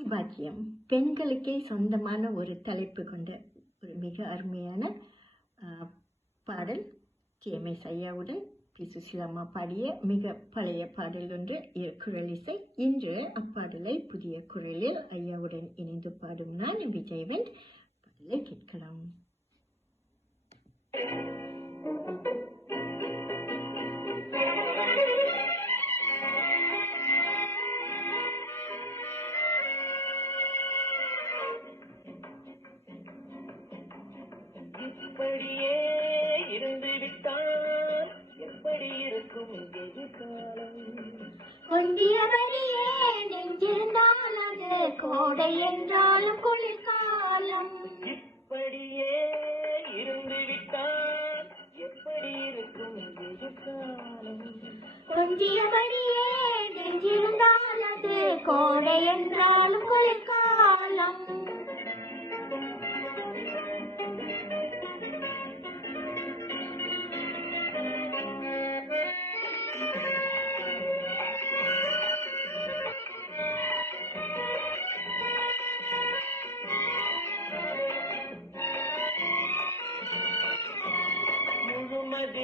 தாய் பாக்கியம் பெண்களுக்கே சொந்தமான ஒரு தலைப்பு கொண்ட ஒரு மிக அருமையான பாடல். TMS ஐயாவுடன் B. சுசிலாம்மா பாடிய மிக பழைய பாடல் ஒன்று குரலிசை. இன்று அப்பாடலை புதிய குரலில் ஐயாவுடன் இணைந்து பாடும் நான் விஜயவன். பாடலை கேட்கலாம். இப்படியே இருந்து விட்டால் எப்படி இருக்கும் எதிர்காலம்? கொஞ்சியபடியே நெஞ்சிருந்தால் அது கோடை என்றாலும் குளிர்காலம். இப்படியே இருந்து விட்டால் எப்படி இருக்கும் எதிர்காலம்? கொஞ்சியபடியே நெஞ்சிருந்தால் அது கோடை என்றாலும் குளிர்காலம்.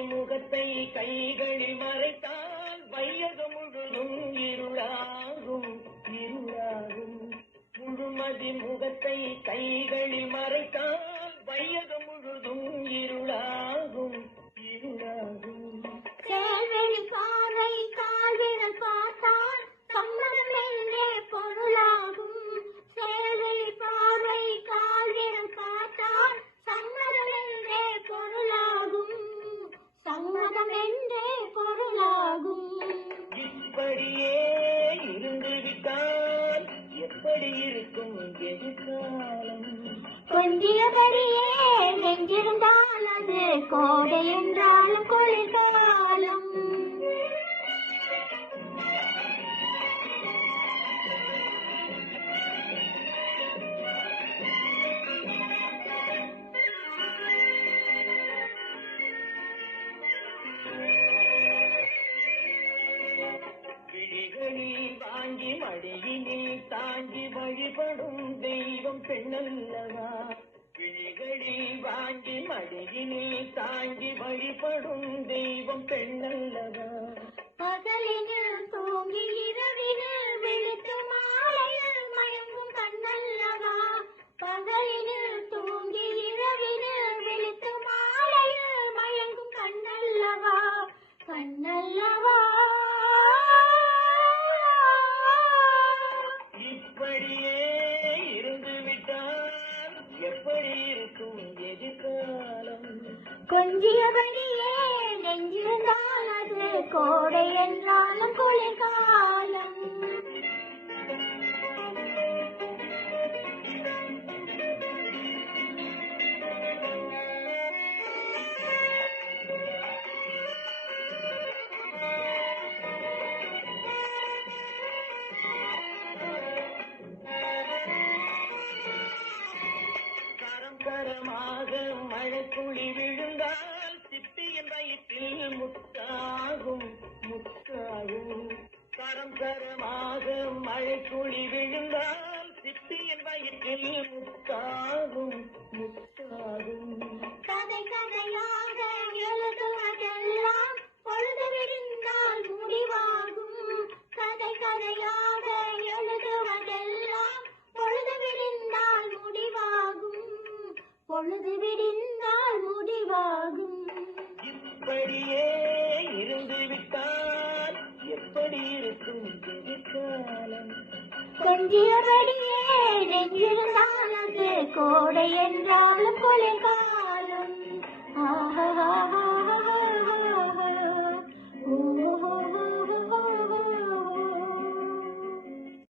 முகத்தை கைகளில் மறைத்தால் வையகம் முழுதும் இருளாகும் இருளாகும். முழுமதி முகத்தை கைகளில் மறைத்தால் வையகம் முழுதும் இருளாகும் இருளாகும். சேல்வெளி பார்வை கால்விரல் பார்த்தால் சம்மதம் என்றே பொருளாகும். சேல்வெளி பார்வை கால்விரல் பார்த்தால் சம்மதம் என்றே பொருளாகும். சம்மதம் என்றே பொருளாகும். இப்படியே இருந்து விட்டால் எப்படி இருக்கும் எதிர்காலம்? கொஞ்சியபடியே நெஞ்சிருந்தால் அது கோடை என்றாலும் குளிர்காலம். வாங்கி மடியினில் தாங்கி வழிபடும் தெய்வம் பெண்ணல்லவா? விழிகளில் வாங்கி மடியினில் தாங்கி வழிபடும் தெய்வம் பெண்ணல்லவா? பகலினில் தூங்கி இரவினில் விழித்து மாலையில் மயங்கும் கண்ணல்லவா? பகலினில் தூங்கி இரவினில் விழித்து மாலையில் மயங்கும் கண்ணல்லவா? கண்ணல்லவா? இப்படியே இருந்து விட்டால் எப்படி இருக்கும் எதிர்காலம்? கொஞ்சியபடியே நெஞ்சிருந்தால் அது கோடை என்றாலும் குளிர்காலம். கரமாக மழைத்துளி விழுந்தால் சிப்பியின் வயிற்றில் முத்தாகும் முத்தாகும். கரம் கரமாக மழைத்துளி விழுந்தால் சிப்பியின் வயிற்றில் முத்தாகும் முத்தாகும். கதை கதையாக எழுதுவதெல்லாம் பொழுது விடிந்தால் முடிவாகும். கதை கதையாக எழுதுவதெல்லாம் பொழுது விடிந்தால் முடிவாகும். பொழுது விடிந்தால் முடிவாகும். இப்படியே இருந்து விட்டால் எப்படி இருக்கும் எதிர்காலம்? கொஞ்சியபடியே நெஞ்சிருந்தால் அது கோடை என்றாலும் குளிர்காலம்.